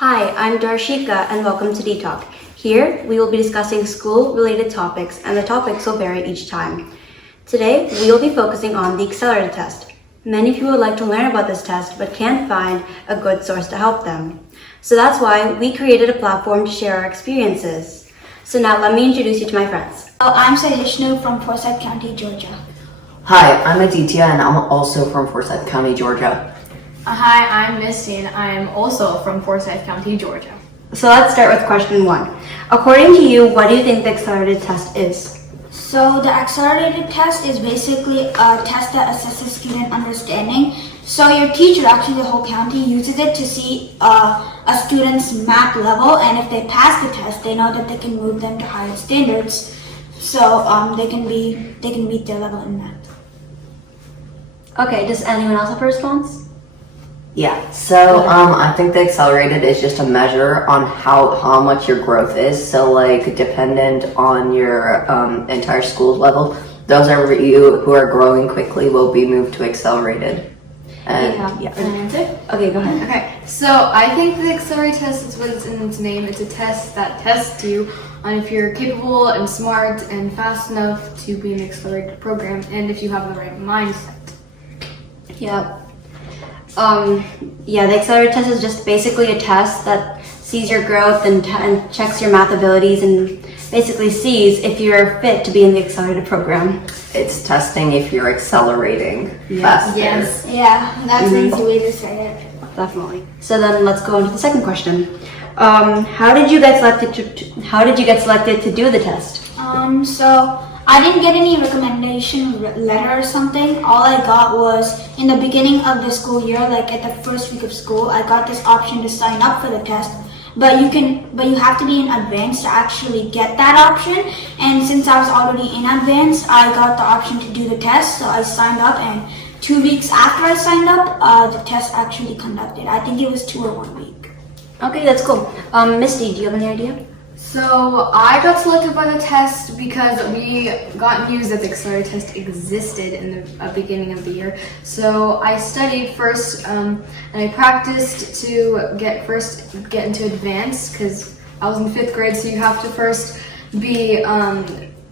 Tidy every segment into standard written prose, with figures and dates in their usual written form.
Hi, I'm Darshika and welcome to D-Talk. Here, we will be discussing school-related topics and the topics will vary each time. Today, we will be focusing on the Accelerated Test. Many people would like to learn about this test but can't find a good source to help them. So that's why we created a platform to share our experiences. So now let me introduce you to my friends. I'm Sahishnu from Forsyth County, Georgia. Hi, I'm Aditya and I'm also from Forsyth County, Georgia. Hi, I'm Misty and I am also from Forsyth County, Georgia. So let's start with question 1. According to you, what do you think the Accelerated Test is? So the accelerated test is basically a test that assesses student understanding. So your teacher, actually the whole county, uses it to see a student's math level, and if they pass the test, they know that they can move them to higher standards. So they can meet their level in math. Okay, does anyone else have a response? Yeah, so I think the accelerated is just a measure on how much your growth is. So like dependent on your entire school level, those of you who are growing quickly will be moved to accelerated. And Yeah. Can I answer? Okay, go ahead. Okay, so I think the Accelerated Test is what it's in its name. It's a test that tests you on if you're capable and smart and fast enough to be in an accelerated program and if you have the right mindset. Yep. The Accelerated Test is just basically a test that sees your growth and checks your math abilities and basically sees if you're fit to be in the accelerated program. it's testing if you're accelerating faster. Yes. Yeah, that's an easy way to say it. Definitely. So then let's go into the second question. How did you get selected to do the test? So I didn't get any recommendation letter or something. All I got was in the beginning of the school year, like at the first week of school, I got this option to sign up for the test. But you have to be in advance to actually get that option. And since I was already in advance, I got the option to do the test. So I signed up, and 2 weeks after I signed up, the test actually conducted. I think it was 2 or 1 week. Okay, that's cool. Misty, do you have any idea? So I got selected by the test because we got news that the Accelerated Test existed in the beginning of the year. So I studied first and I practiced to get into advanced because I was in 5th grade, so you have to first be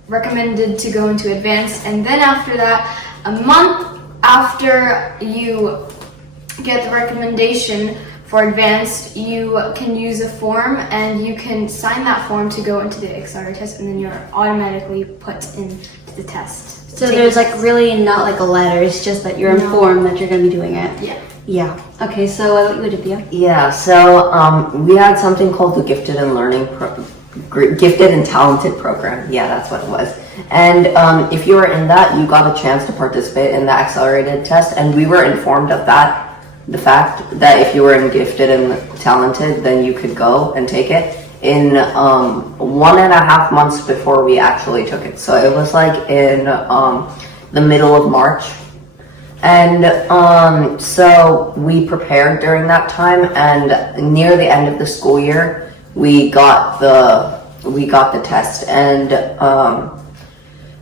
recommended to go into advanced, and then after that, a month after you get the recommendation for advanced, you can use a form and you can sign that form to go into the Accelerated Test, and then you're automatically put into the test. So there's like really not like a letter, it's just that you're informed that you're going to be doing it. Yeah. Yeah. Okay, so what about you, Aditya? Yeah, so we had something called the Gifted and Talented program. Yeah, that's what it was. And if you were in that, you got a chance to participate in the accelerated test, and we were informed of that. The fact that if you were in Gifted and Talented, then you could go and take it in 1.5 months before we actually took it. So it was like in the middle of March. And so we prepared during that time, and near the end of the school year, we got the test. And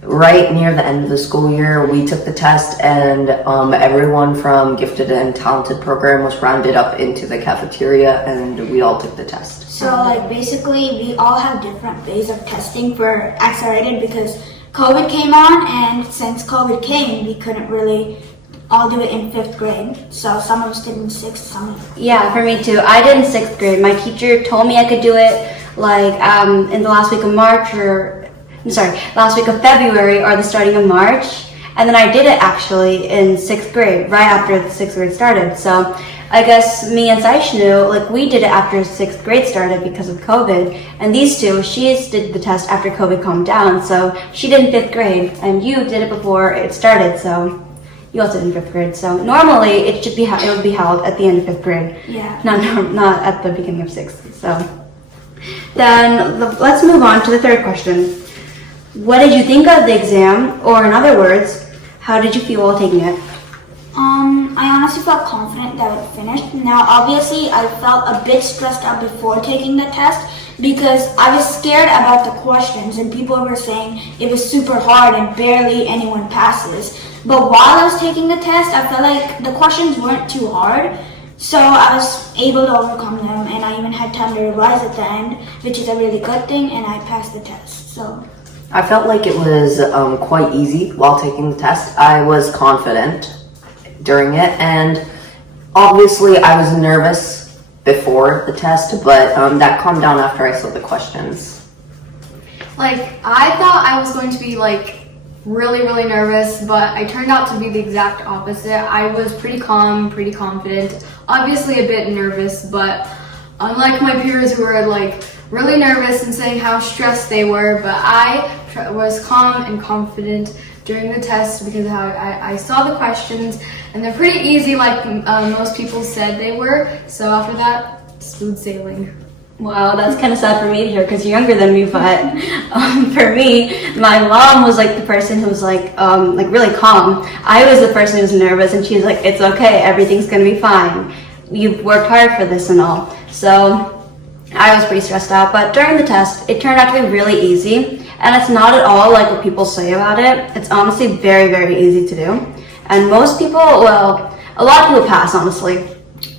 right near the end of the school year, we took the test, and everyone from Gifted and Talented program was rounded up into the cafeteria, and we all took the test. So like basically we all have different ways of testing for accelerated because COVID came on, and since COVID came, we couldn't really all do it in 5th grade. So some of us did in 6th, some. Yeah, for me too. I did in 6th grade. My teacher told me I could do it like in the last week of last week of February or the starting of March. And then I did it actually in 6th grade, right after the 6th grade started. So I guess me and Saishnu, like we did it after 6th grade started because of COVID. And these two, she did the test after COVID calmed down. So she did in 5th grade, and you did it before it started. So you also did in 5th grade. So normally it would be held at the end of 5th grade. Yeah. Not at the beginning of 6th. So then let's move on to the third question. What did you think of the exam? Or in other words, how did you feel while taking it? I honestly felt confident that it finished. Now, obviously, I felt a bit stressed out before taking the test because I was scared about the questions, and people were saying it was super hard and barely anyone passes. But while I was taking the test, I felt like the questions weren't too hard. So I was able to overcome them, and I even had time to revise at the end, which is a really good thing, and I passed the test. So I felt like it was quite easy while taking the test. I was confident during it, and obviously I was nervous before the test, but that calmed down after I saw the questions. Like, I thought I was going to be like really, really nervous, but I turned out to be the exact opposite. I was pretty calm, pretty confident, obviously a bit nervous, but unlike my peers who were like really nervous and saying how stressed they were, but I was calm and confident during the test because I saw the questions and they're pretty easy like most people said they were. So after that, smooth sailing. Wow, that's kind of sad for me to hear because you're younger than me. But for me, my mom was like the person who was like really calm. I was the person who was nervous, and she was like, "It's okay, everything's gonna be fine. You've worked hard for this and all." So I was pretty stressed out. But during the test, it turned out to be really easy, and it's not at all like what people say about it. It's honestly very, very easy to do, and most people, well, a lot of people pass honestly.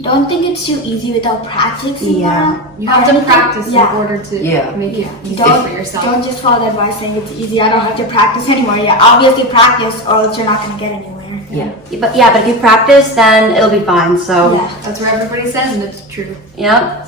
don't think it's too easy without practicing. Yeah. You have to practice in order to make it easy Don't, for yourself. don't just follow the advice saying it's easy. I don't have to practice anymore. Yeah, obviously practice, or else you're not gonna get anywhere. Yeah. But if you practice, then it'll be fine. So Yeah. That's what everybody says, and it's true. yeah.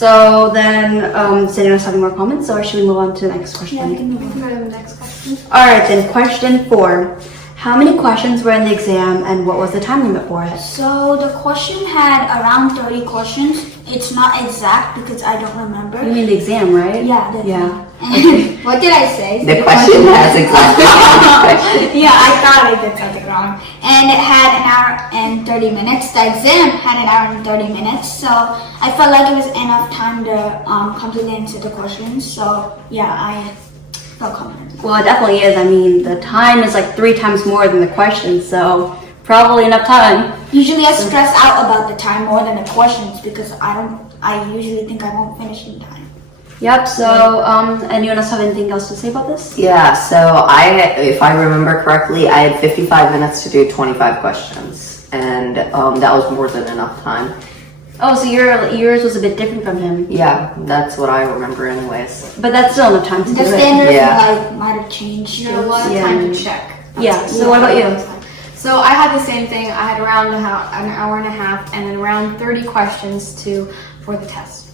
So then, does anyone else have any more comments, or should we move on to the next question? Yeah, we can move We on. can go to the next question. All right, then question 4. How many questions were in the exam and what was the time limit for it? So the question had around 30 questions. It's not exact because I don't remember. You mean the exam, right? Yeah. Yeah. And what did I say? The question has exactly Yeah, I thought I did something wrong. And it had an hour and 30 minutes. The exam had an hour and 30 minutes. So I felt like it was enough time to completely answer the questions. So yeah, I felt confident. Well, it definitely is. I mean, the time is like 3 times more than the questions, so probably enough time. Usually I stress out about the time more than the questions because I usually think I won't finish in time. Yep. So, anyone else have anything else to say about this? Yeah, so if I remember correctly, I had 55 minutes to do 25 questions, and that was more than enough time. Oh, so yours was a bit different from him, Yeah, that's what I remember anyways. but that's still enough time to The do it. standards Yeah. might have changed. You have a lot of Yeah. time to check. Yeah. So what about you? So I had the same thing. I had around an hour and a half, and then around 30 questions for the test.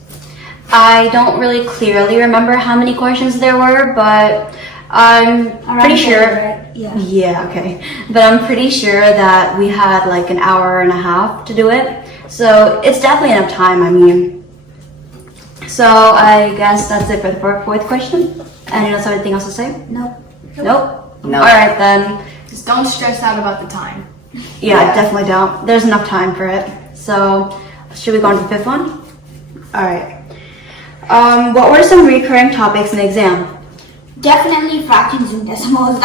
I don't really clearly remember how many questions there were, but I'm Around pretty 30, sure. right? Yeah. Yeah, okay. But I'm pretty sure that we had like an hour and a half to do it. So it's definitely enough time, I mean. So I guess that's it for the fourth question. Anyone else have anything else to say? Nope. Nope? No. Alright then. Just don't stress out about the time. Yeah, Yeah. definitely don't. There's enough time for it. So should we go on to the 5th one? Alright. What were some recurring topics in the exam? Definitely fractions and decimals.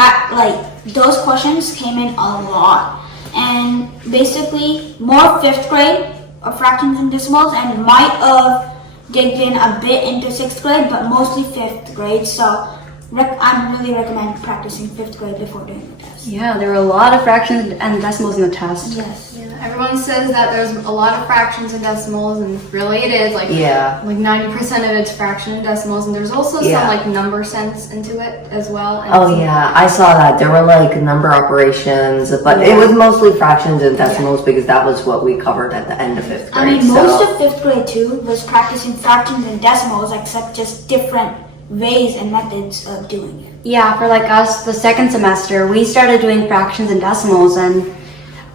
Those questions came in a lot. And basically more 5th grade of fractions and decimals, and might have digged in a bit into 6th grade, but mostly 5th grade. So I really recommend practicing 5th grade before doing the test. Yeah, there were a lot of fractions and decimals in the test. Yes. Everyone says that there's a lot of fractions and decimals, and really it is like 90% of it's fraction and decimals, and there's also some like number sense into it as well. And Oh yeah, I saw that. There were like number operations, but it was mostly fractions and decimals because that was what we covered at the end of 5th grade. I mean, most of 5th grade too was practicing fractions and decimals, except just different ways and methods of doing it. Yeah, for like us, the 2nd semester, we started doing fractions and decimals, and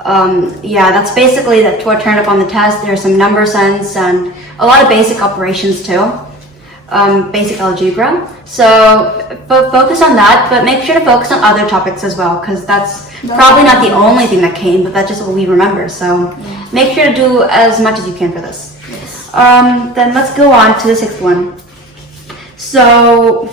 that's basically what turned up on the test. There's some number sense and a lot of basic operations too, basic algebra. So focus on that, but make sure to focus on other topics as well, because that's probably not the only thing that came, but that's just what we remember. So make sure to do as much as you can for this. Yes. Then let's go on to the 6th one. So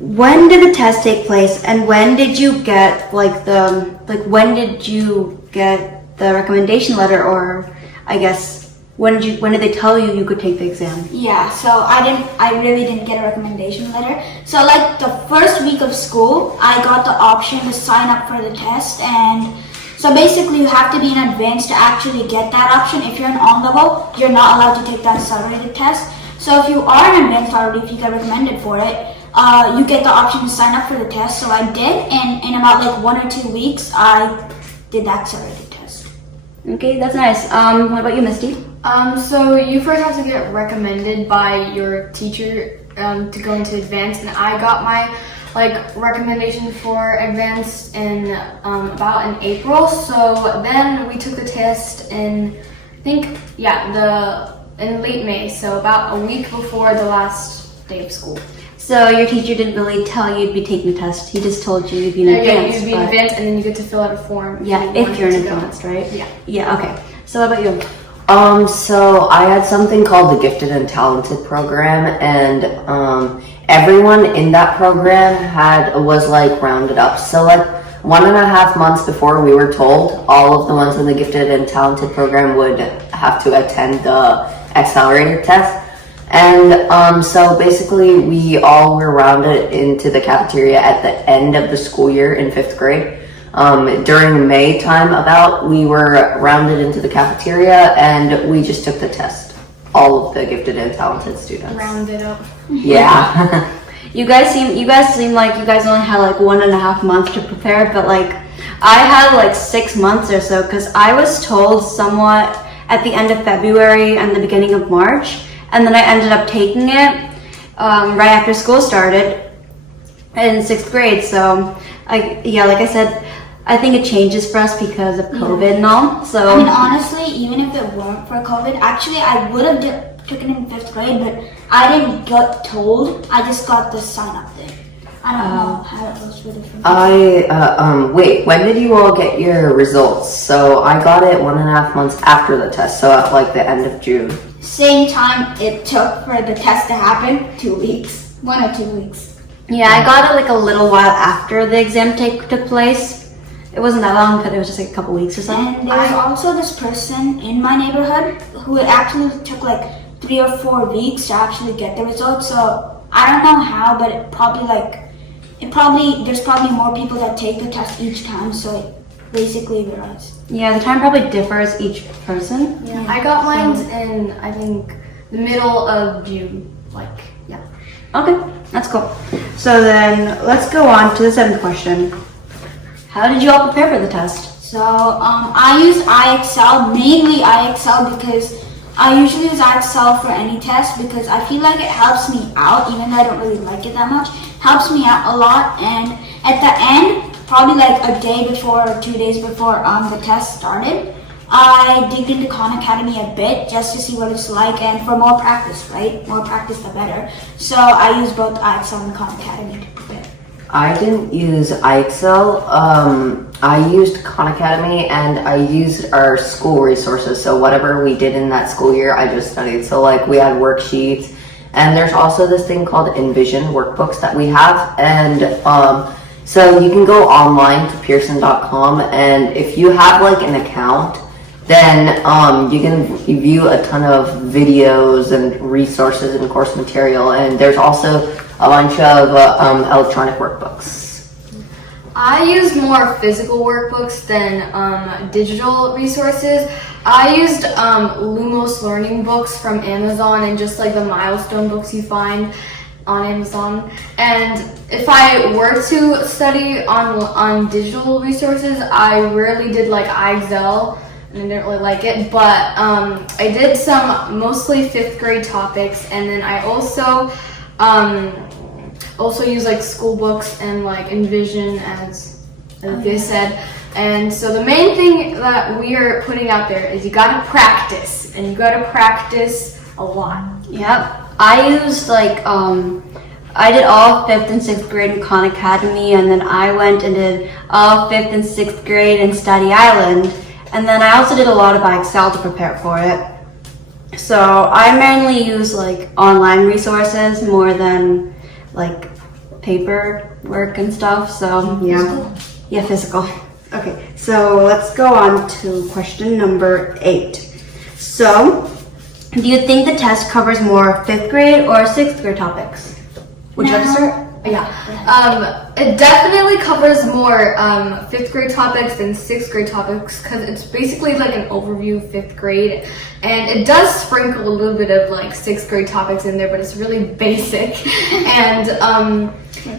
when did the test take place, and when did you get when did you get the recommendation letter, or I guess when did they tell you you could take the exam? Yeah, so I really didn't get a recommendation letter. So like the first week of school, I got the option to sign up for the test, and So basically, you have to be in advanced to actually get that option. If you're an on-level, you're not allowed to take that accelerated test. So if you are an advanced already, if you get recommended for it, you get the option to sign up for the test. So I did, and in about like 1 or 2 weeks, I did the accelerated test. Okay, that's nice. What about you, Misty? So you first have to get recommended by your teacher to go into advanced, and I got my recommendation for advanced in about in April. So then we took the test in in late May, so about a week before the last day of school. So your teacher didn't really tell you you'd be taking the test. He just told you you'd be in Yeah, advanced. you'd be in but- advanced, and then you get to fill out a form. Yeah, if you're in advanced, right? Yeah. Yeah, okay. So what about you? So I had something called the Gifted and Talented program, and everyone in that program was like rounded up. So like 1.5 months before, we were told all of the ones in the Gifted and Talented program would have to attend the accelerated test. And so basically we all were rounded into the cafeteria at the end of the school year in 5th grade. During May time we were rounded into the cafeteria and we just took the test. All of the Gifted and Talented students. Rounded up. Yeah. You guys seem like you guys only had like 1.5 months to prepare, but like I had like 6 months or so, because I was told somewhat at the end of February and the beginning of March, and then I ended up taking it right after school started in 6th grade. So like I said, I think it changes for us because of COVID and all. So I mean, honestly, even if it weren't for COVID, actually, I would have taken it in 5th grade, but I didn't get told. I just got the sign up thing. I don't know how it goes for different. Wait, when did you all get your results? So I got it 1.5 months after the test, so at like the end of June. Same time it took for the test to happen, 2 weeks. 1 or 2 weeks. yeah, I got it like a little while after the exam took place. It wasn't that long, but it was just like a couple weeks or something. And there was also this person in my neighborhood who it actually took like 3 or 4 weeks to actually get the results. So I don't know how, but there's probably more people that take the test each time. So it basically varies. Yeah, the time probably differs each person. Yeah. I got mine in I think the middle of June. Okay, that's cool. So then let's go on to the 7th question. How did you all prepare for the test? So I use IXL, mainly IXL, because I usually use IXL for any test because I feel like it helps me out, even though I don't really like it that much. Helps me out a lot, and at the end, probably like a day before or 2 days before the test started, I digged into Khan Academy a bit just to see what it's like, and for more practice, right? More practice the better. So I use both IXL and Khan Academy to prepare. I didn't use IXL. I used Khan Academy and I used our school resources. So whatever we did in that school year, I just studied. So like we had worksheets, and there's also this thing called Envision workbooks that we have. And so you can go online to Pearson.com, and if you have like an account, then you can view a ton of videos and resources and course material. And there's also a bunch of electronic workbooks. I use more physical workbooks than digital resources. I used Lumos learning books from Amazon and just like the milestone books you find on Amazon. And if I were to study on digital resources, I rarely did like IXL, and I didn't really like it, but I did some mostly 5th grade topics, and then I also use like school books and like Envision as they said. And so the main thing that we are putting out there is you gotta practice, and you gotta practice a lot. Yep. I used like I did all 5th and 6th grade in Khan Academy, and then I went and did all 5th and 6th grade in Study Island, and then I also did a lot of IXL to prepare for it. So I mainly use like online resources more than like paper work and stuff. So yeah, physical. Okay, so let's go on to question number 8. So, do you think the test covers more 5th grade or 6th grade topics? Would you like to start? It definitely covers more 5th grade topics than 6th grade topics because it's basically like an overview of 5th grade, and it does sprinkle a little bit of like 6th grade topics in there, but it's really basic. And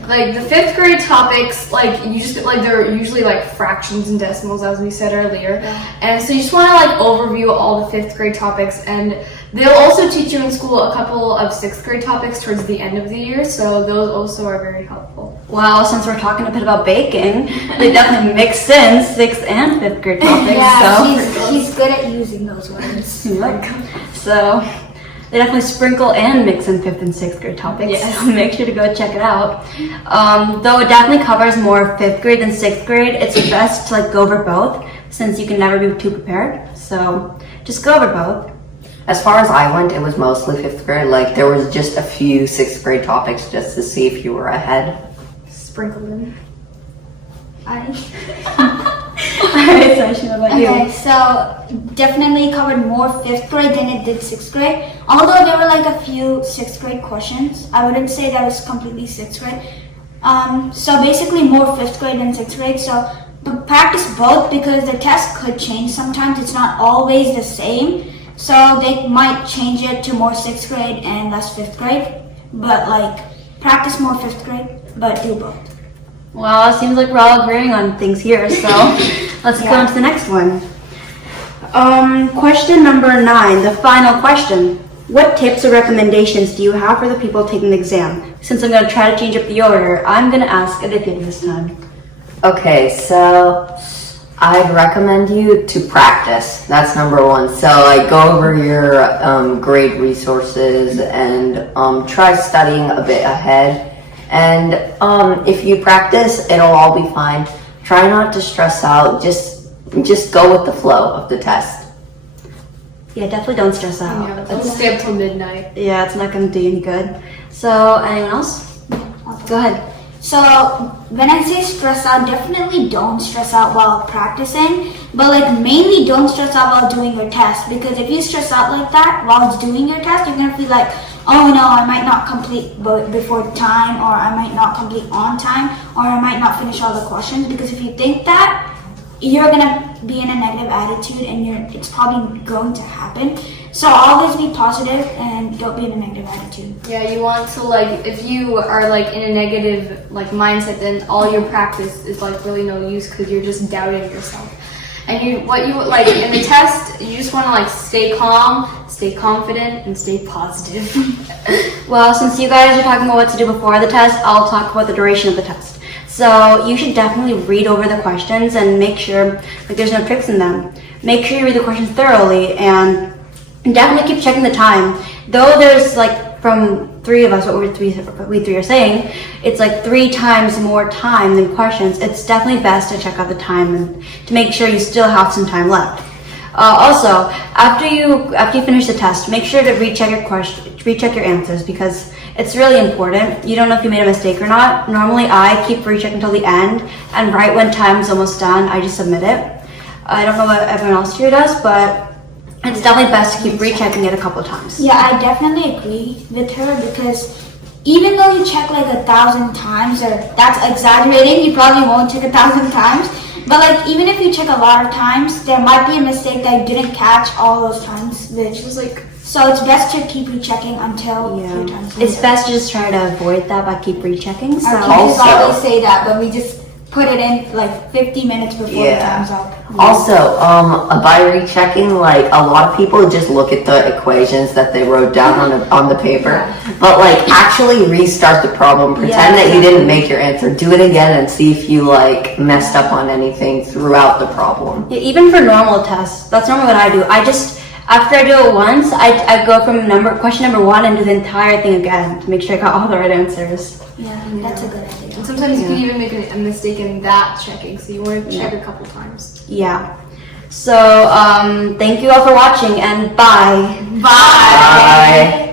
like the 5th grade topics, like you just like they're usually like fractions and decimals, as we said earlier, and so you just want to like overview all the 5th grade topics, and they'll also teach you in school a couple of 6th grade topics towards the end of the year, so those also are very helpful. Well, since we're talking a bit about baking, they definitely mix in 6th and 5th grade topics. Yeah, he's good at using those words. So they definitely sprinkle and mix in 5th and 6th grade topics. Yes. So make sure to go check it out. Though it definitely covers more 5th grade than 6th grade, it's best to like go over both since you can never be too prepared. So just go over both. As far as I went, it was mostly 5th grade. Like there was just a few 6th grade topics just to see if you were ahead. Sprinkled in. Alright, so Ashima, about you? Okay, so definitely covered more 5th grade than it did 6th grade. Although there were like a few 6th grade questions, I wouldn't say that was completely 6th grade. So basically more 5th grade than 6th grade. So but practice both because the test could change sometimes. It's not always the same. So they might change it to more 6th grade and less 5th grade. But like practice more 5th grade, but do both. Well, it seems like we're all agreeing on things here, so let's go on to the next one. Question number 9, the final question. What tips or recommendations do you have for the people taking the exam? Since I'm going to try to change up the order, I'm going to ask Aditya this time. Okay, so I'd recommend you to practice. That's number 1. So like go over your grade resources and try studying a bit ahead. And if you practice, it'll all be fine. Try not to stress out. Just go with the flow of the test. Yeah, definitely don't stress out. Yeah, don't stay up till midnight. Yeah, it's not going to do you any good. So, anyone else? Go ahead. So when I say stress out, definitely don't stress out while practicing, but like mainly don't stress out while doing your test, because if you stress out like that while doing your test, you're gonna feel like, oh no, I might not complete before time, or I might not complete on time, or I might not finish all the questions, because if you think that, you're gonna be in a negative attitude and it's probably going to happen. So always be positive and don't be in a negative attitude. Yeah, you want to like, if you are like in a negative like mindset, then all your practice is like really no use because you're just doubting yourself. And what you like in the test, you just want to like stay calm, stay confident, and stay positive. Well, since you guys are talking about what to do before the test, I'll talk about the duration of the test. So you should definitely read over the questions and make sure like there's no tricks in them. Make sure you read the questions thoroughly and definitely keep checking the time. Though there's like from 3 of us, what we three are saying, it's like 3 times more time than questions. It's definitely best to check out the time and to make sure you still have some time left. Also, after you finish the test, make sure to recheck your answers because it's really important. You don't know if you made a mistake or not. Normally, I keep rechecking until the end, and right when time's almost done, I just submit it. I don't know what everyone else here does, but it's definitely best to keep rechecking it a couple of times. Yeah, I definitely agree with her because even though you check like 1,000 times, or that's exaggerating, you probably won't check 1,000 times. But like even if you check a lot of times, there might be a mistake that you didn't catch all those times, which is like, so it's best to keep rechecking until a few times. It's best to just try to avoid that by keep rechecking. So Our teachers always say that, but we just put it in like 50 minutes before the time's up. Also, by rechecking, like a lot of people just look at the equations that they wrote down on the paper, but like actually restart the problem. Pretend that you didn't make your answer. Do it again and see if you like messed up on anything throughout the problem. yeah, even for normal tests, that's normally what I do. After I do it once, I go from question number 1 and do the entire thing again to make sure I got all the right answers. Yeah, that's a good idea. And sometimes you can even make a mistake in that checking, so you want to check a couple times. Yeah. So, thank you all for watching and bye. Bye.